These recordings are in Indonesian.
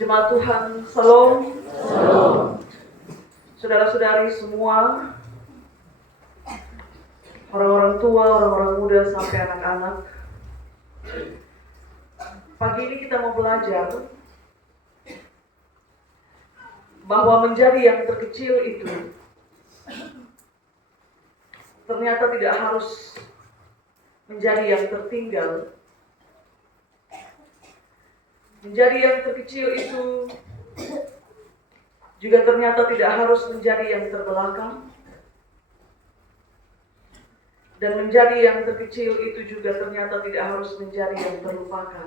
Jemaat Tuhan, Shalom. Shalom. Saudara-saudari semua, orang-orang tua, orang-orang muda, sampai anak-anak. Pagi ini kita mau belajar bahwa menjadi yang terkecil itu ternyata tidak harus menjadi yang tertinggal. Menjadi yang terkecil itu juga ternyata tidak harus menjadi yang terbelakang. Dan menjadi yang terkecil itu juga ternyata tidak harus menjadi yang terlupakan.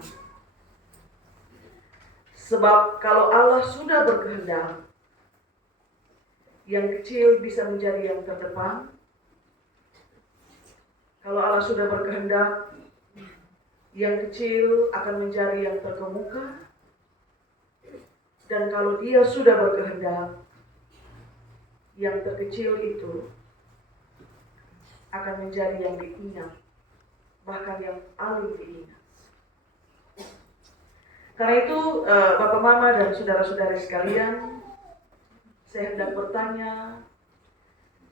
Sebab kalau Allah sudah berkehendak, yang kecil bisa menjadi yang terdepan. Kalau Allah sudah berkehendak, yang kecil akan menjadi yang terkemuka. Dan kalau Dia sudah berkehendak, yang terkecil itu akan menjadi yang diingat, bahkan yang paling diingat. Karena itu, Bapak Mama dan saudara-saudari sekalian, saya hendak bertanya,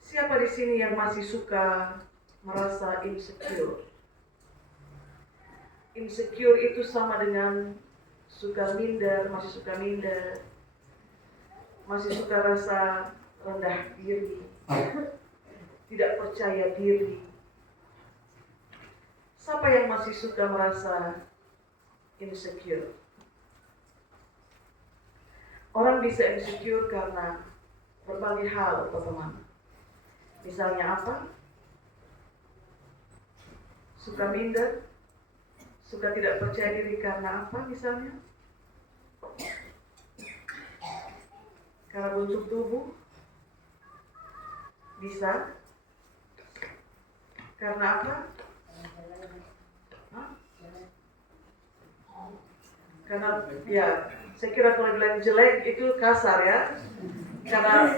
siapa di sini yang masih suka merasa insecure? Insecure itu sama dengan suka minder, masih suka minder, masih suka rasa rendah diri, tidak percaya diri. Siapa yang masih suka merasa insecure? Orang bisa insecure karena berbagai hal, teman-teman. Misalnya apa? Suka minder, suka tidak percaya diri karena apa misalnya? Karena bentuk tubuh? Bisa? Karena apa? Hah? Karena ya, saya kira kalau bilang jelek itu kasar ya. Karena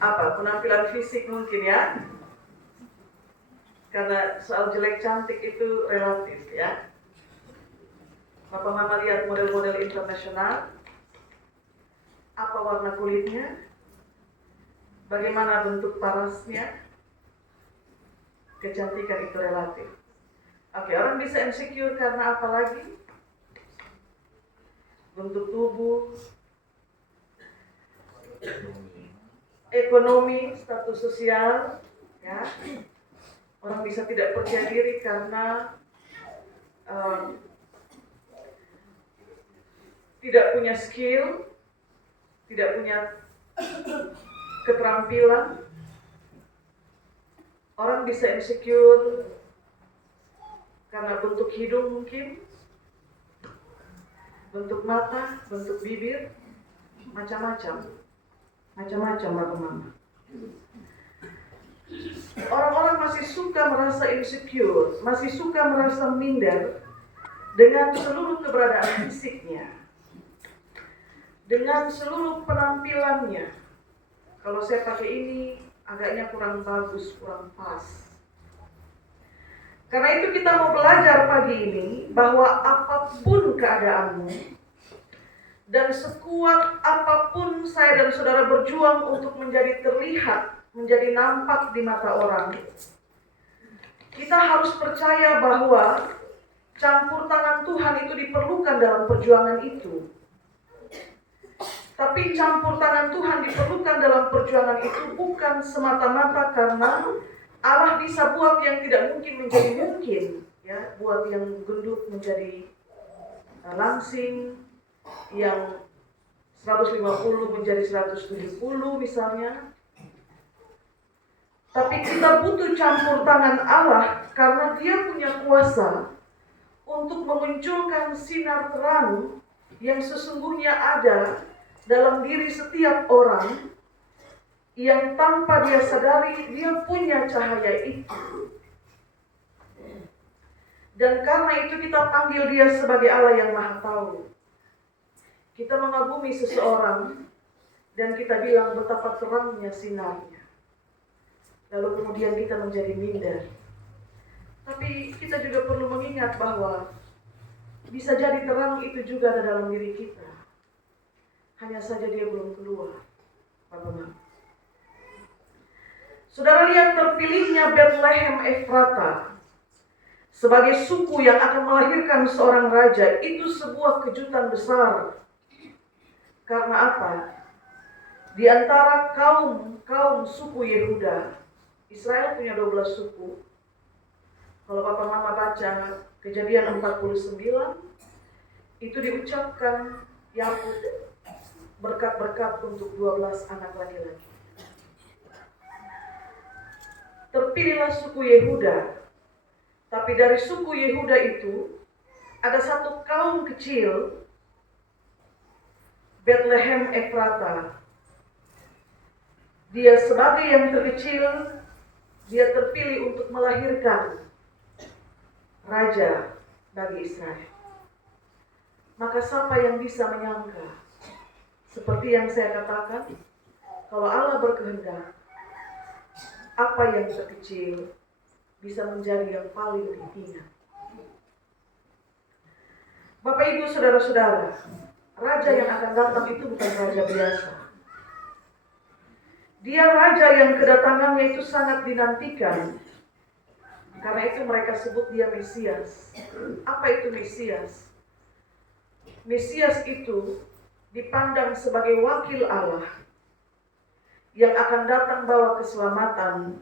apa? Penampilan fisik mungkin ya. Karena soal jelek cantik itu relatif ya. Bapak Mama lihat model-model internasional, apa warna kulitnya, bagaimana bentuk parasnya, kecantikan itu relatif. Oke, orang bisa insecure karena apa lagi? Bentuk tubuh, ekonomi, status sosial, ya. Orang bisa tidak percaya diri karena tidak punya skill, tidak punya keterampilan. Orang bisa insecure karena bentuk hidung mungkin, bentuk mata, bentuk bibir, macam-macam Bapak Mama. Orang-orang masih suka merasa insecure, masih suka merasa minder dengan seluruh keberadaan fisiknya, dengan seluruh penampilannya. Kalau saya pakai ini, agaknya kurang bagus, kurang pas. Karena itu kita mau belajar pagi ini bahwa apapun keadaanmu, dan sekuat apapun saya dan saudara berjuang untuk menjadi terlihat, menjadi nampak di mata orang, kita harus percaya bahwa campur tangan Tuhan itu diperlukan dalam perjuangan itu. Tapi campur tangan Tuhan diperlukan dalam perjuangan itu bukan semata-mata karena Allah bisa buat yang tidak mungkin menjadi mungkin, ya, buat yang gendut menjadi langsing, yang 150 menjadi 170 misalnya. Tapi kita butuh campur tangan Allah karena Dia punya kuasa untuk memunculkan sinar terang yang sesungguhnya ada dalam diri setiap orang yang tanpa dia sadari dia punya cahaya itu. Dan karena itu kita panggil Dia sebagai Allah yang Maha Tahu. Kita mengagumi seseorang dan kita bilang betapa terangnya sinarnya. Lalu kemudian kita menjadi minder. Tapi kita juga perlu mengingat bahwa bisa jadi terang itu juga ada dalam diri kita. hanya saja dia belum keluar. Bapak Mama. Saudara lihat terpilihnya Bethlehem Efrata sebagai suku yang akan melahirkan seorang raja, itu sebuah kejutan besar. Karena apa? Di antara kaum suku Yehuda, Israel punya 12 suku. Kalau Bapak Mama baca Kejadian 49, itu diucapkan Yakub berkat-berkat untuk 12 anak laki-laki. Terpilihlah suku Yehuda, tapi dari suku Yehuda itu ada satu kaum kecil, Bethlehem Efrata. Dia sebagai yang terkecil, dia terpilih untuk melahirkan raja bagi Israel. Maka siapa yang bisa menyangka, seperti yang saya katakan, kalau Allah berkehendak, apa yang terkecil bisa menjadi yang paling dihina. Bapak Ibu Saudara-saudara, raja yang akan datang itu bukan raja biasa. Dia raja yang kedatangannya itu sangat dinantikan. Karena itu mereka sebut dia Mesias. Apa itu Mesias? Mesias itu dipandang sebagai wakil Allah yang akan datang bawa keselamatan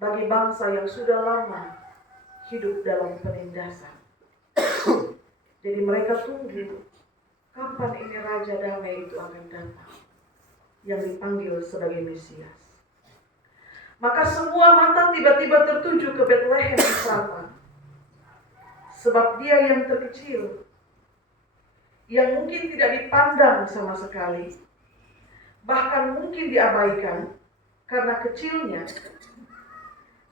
bagi bangsa yang sudah lama hidup dalam penindasan. Jadi mereka tunggu kapan ini Raja Damai itu akan datang, yang dipanggil sebagai Mesias. Maka semua mata tiba-tiba tertuju ke Bethlehem Efrata, sebab dia yang terkecil, yang mungkin tidak dipandang sama sekali, bahkan mungkin diabaikan karena kecilnya,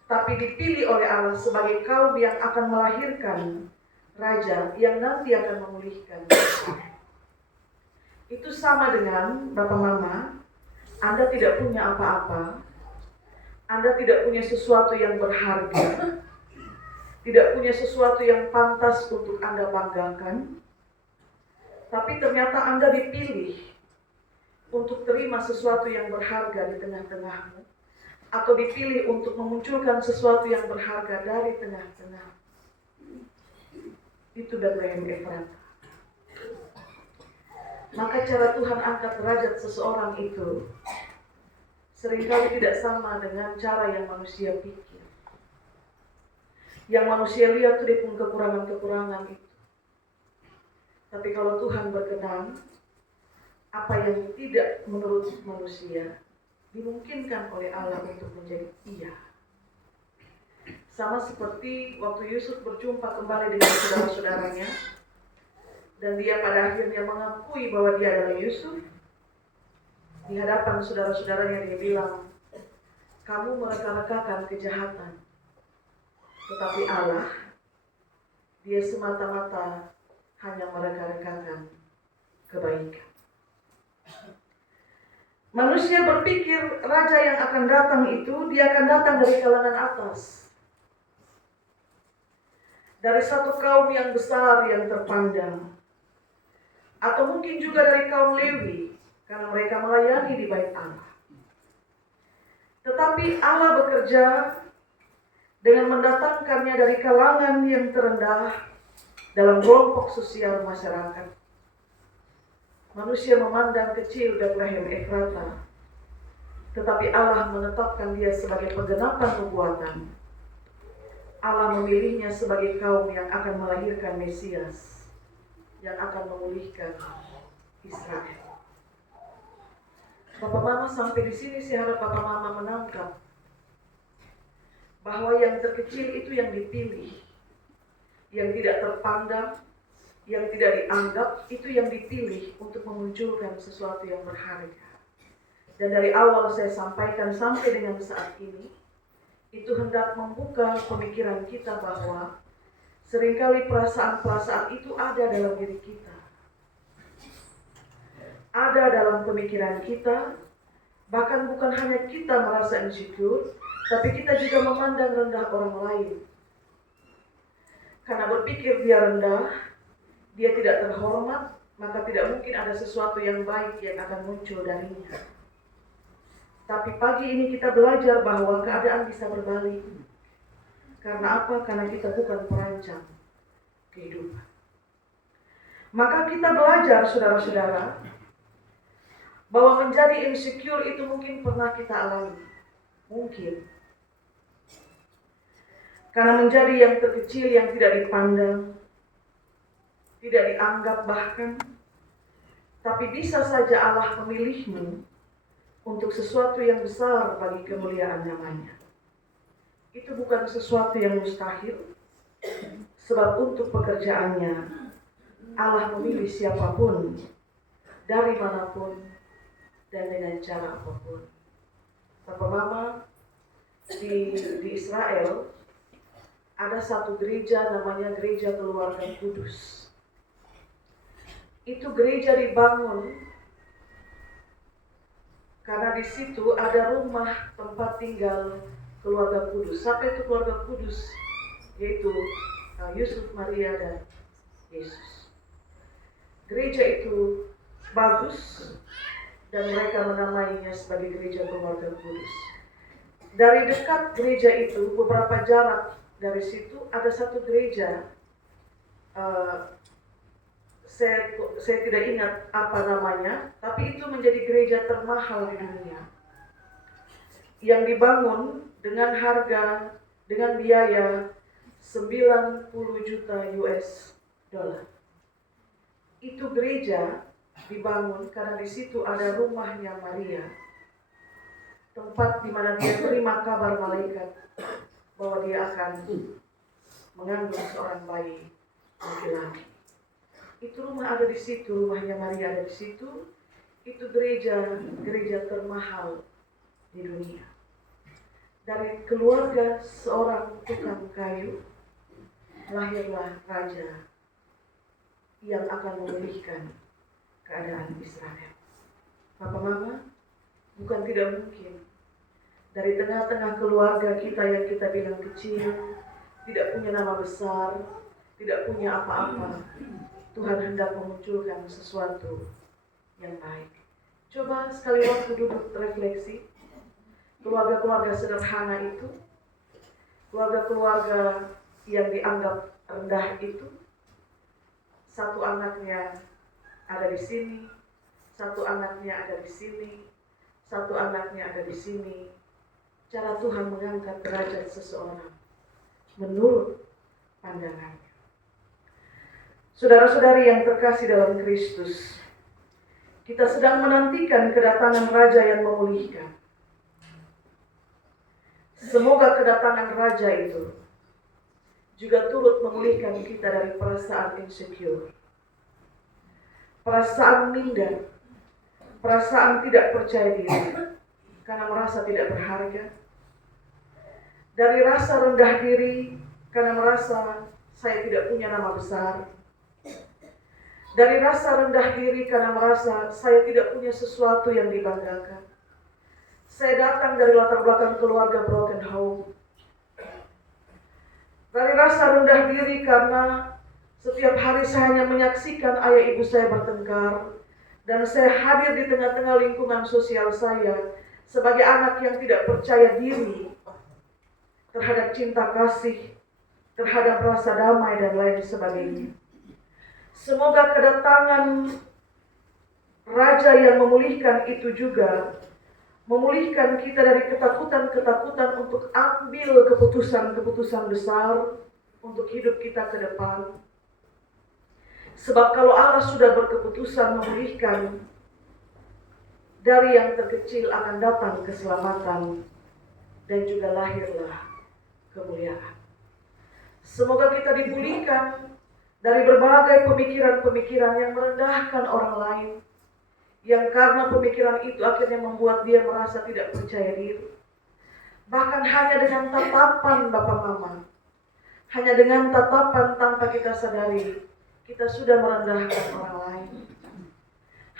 tapi dipilih oleh Allah sebagai kaum yang akan melahirkan raja yang nanti akan memulihkan. Itu sama dengan Bapak Mama, Anda tidak punya apa-apa, Anda tidak punya sesuatu yang berharga, tidak punya sesuatu yang pantas untuk Anda banggakan, tapi ternyata Anda dipilih untuk terima sesuatu yang berharga di tengah-tengahmu, atau dipilih untuk memunculkan sesuatu yang berharga dari tengah-tengah. Itu Bethlehem Efrata. Maka cara Tuhan angkat derajat seseorang itu seringkali tidak sama dengan cara yang manusia pikir. Yang manusia lihat itu dia punya kekurangan-kekurangan itu. Tapi kalau Tuhan berkenan, apa yang tidak menurut manusia dimungkinkan oleh Allah untuk menjadi iya. Sama seperti waktu Yusuf berjumpa kembali dengan saudara-saudaranya, dan dia pada akhirnya mengakui bahwa dia adalah Yusuf. Di hadapan saudara-saudaranya dia bilang, kamu mereka-rekakan kejahatan, tetapi Allah, dia semata-mata hanya mereka-rekakan kebaikan. Manusia berpikir raja yang akan datang itu, dia akan datang dari kalangan atas, dari satu kaum yang besar yang terpandang, atau mungkin juga dari kaum Lewi, karena mereka melayani di bait Allah. Tetapi Allah bekerja dengan mendatangkannya dari kalangan yang terendah dalam kelompok sosial masyarakat. Manusia memandang kecil Bethlehem Efrata, tetapi Allah menetapkan dia sebagai penggenapan nubuatan. Allah memilihnya sebagai kaum yang akan melahirkan Mesias, yang akan memulihkan Israel. Bapak Mama sampai di sini saya harap Bapak Mama menangkap bahwa yang terkecil itu yang dipilih, yang tidak terpandang, yang tidak dianggap, itu yang dipilih untuk memunculkan sesuatu yang berharga. Dan dari awal saya sampaikan sampai dengan saat ini, itu hendak membuka pemikiran kita bahwa seringkali perasaan-perasaan itu ada dalam diri kita, ada dalam pemikiran kita. Bahkan bukan hanya kita merasa insecure, tapi kita juga memandang rendah orang lain. Karena berpikir dia rendah, dia tidak terhormat, maka tidak mungkin ada sesuatu yang baik yang akan muncul darinya. Tapi pagi ini kita belajar bahwa keadaan bisa berbalik. Karena apa? Karena kita bukan perancang kehidupan. Maka kita belajar, saudara-saudara, bahwa menjadi insecure itu mungkin pernah kita alami. Mungkin. Karena menjadi yang terkecil, yang tidak dipandang, tidak dianggap bahkan. Tapi bisa saja Allah memilihmu untuk sesuatu yang besar bagi kemuliaan namanya. Itu bukan sesuatu yang mustahil, sebab untuk pekerjaannya Allah memilih siapapun, dari manapun, dan dengan cara apapun. Papa Mama, di Israel ada satu gereja namanya Gereja Keluarga Kudus. Itu gereja dibangun karena di situ ada rumah tempat tinggal keluarga kudus. Siapa itu keluarga kudus? Yaitu Yusuf, Maria, dan Yesus. Gereja itu bagus dan mereka menamainya sebagai Gereja Keluarga Kudus. Dari dekat gereja itu, beberapa jarak dari situ ada satu gereja. Saya tidak ingat apa namanya, tapi itu menjadi gereja termahal di dunia. Yang dibangun dengan harga, dengan biaya 90 juta US dollar. Itu gereja dibangun karena di situ ada rumahnya Maria. Tempat di mana dia terima kabar malaikat bahwa dia akan mengandung seorang bayi laki-laki. Itu rumah ada di situ, rumahnya Maria ada di situ. Itu gereja termahal di dunia. Dari keluarga seorang tukang kayu, lahirlah raja yang akan memulihkan keadaan Israel. Papa Mama, bukan tidak mungkin dari tengah-tengah keluarga kita yang kita bilang kecil, tidak punya nama besar, tidak punya apa-apa, Tuhan hendak memunculkan sesuatu yang baik. Coba sekali waktu duduk refleksi, keluarga-keluarga sederhana itu, keluarga-keluarga yang dianggap rendah itu, satu anaknya ada di sini, satu anaknya ada di sini, satu anaknya ada di sini. Cara Tuhan mengangkat derajat seseorang menurut pandangannya. Saudara-saudari yang terkasih dalam Kristus, kita sedang menantikan kedatangan Raja yang memulihkan. Semoga kedatangan Raja itu juga turut memulihkan kita dari perasaan insecure, perasaan minder, perasaan tidak percaya diri karena merasa tidak berharga, dari rasa rendah diri karena merasa saya tidak punya nama besar, dari rasa rendah diri karena merasa saya tidak punya sesuatu yang dibanggakan. Saya datang dari latar belakang keluarga broken home. Dari rasa rendah diri karena setiap hari saya hanya menyaksikan ayah ibu saya bertengkar, dan saya hadir di tengah-tengah lingkungan sosial saya sebagai anak yang tidak percaya diri terhadap cinta kasih, terhadap rasa damai dan lain sebagainya. Semoga kedatangan Raja yang memulihkan itu juga memulihkan kita dari ketakutan-ketakutan untuk ambil keputusan-keputusan besar untuk hidup kita ke depan. Sebab kalau Allah sudah berkeputusan memulihkan, dari yang terkecil akan datang keselamatan dan juga lahirlah kemuliaan. Semoga kita dipulihkan dari berbagai pemikiran-pemikiran yang merendahkan orang lain, yang karena pemikiran itu akhirnya membuat dia merasa tidak percaya diri. Bahkan hanya dengan tatapan Bapak Mama, hanya dengan tatapan tanpa kita sadari, kita sudah merendahkan orang lain.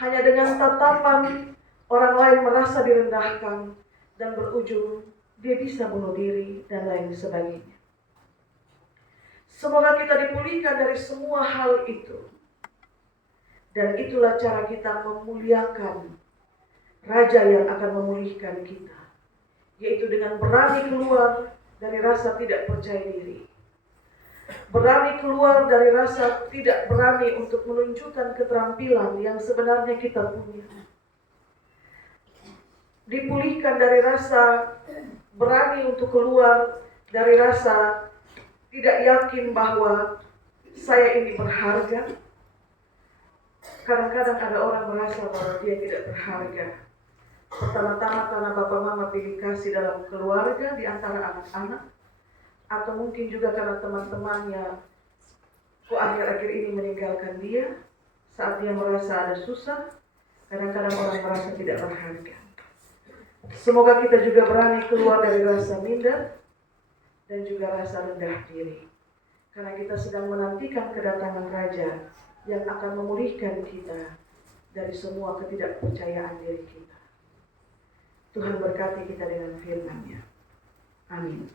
Hanya dengan tatapan, orang lain merasa direndahkan dan berujung dia bisa bunuh diri dan lain sebagainya. Semoga kita dipulihkan dari semua hal itu. Dan itulah cara kita memuliakan Raja yang akan memulihkan kita, yaitu dengan berani keluar dari rasa tidak percaya diri. Berani keluar dari rasa tidak berani untuk menunjukkan keterampilan yang sebenarnya kita punya. Dipulihkan dari rasa berani untuk keluar dari rasa tidak yakin bahwa saya ini berharga. Kadang-kadang ada orang merasa bahwa dia tidak berharga. Pertama-tama karena bapak mama pilih kasih dalam keluarga di antara anak-anak, atau mungkin juga karena teman-temannya kok akhir-akhir ini meninggalkan dia saat dia merasa ada susah. Kadang-kadang orang merasa tidak berharga. Semoga kita juga berani keluar dari rasa minder dan juga rasa rendah diri, karena kita sedang menantikan kedatangan Raja yang akan memulihkan kita dari semua ketidakpercayaan diri kita. Tuhan berkati kita dengan firman-Nya. Amin.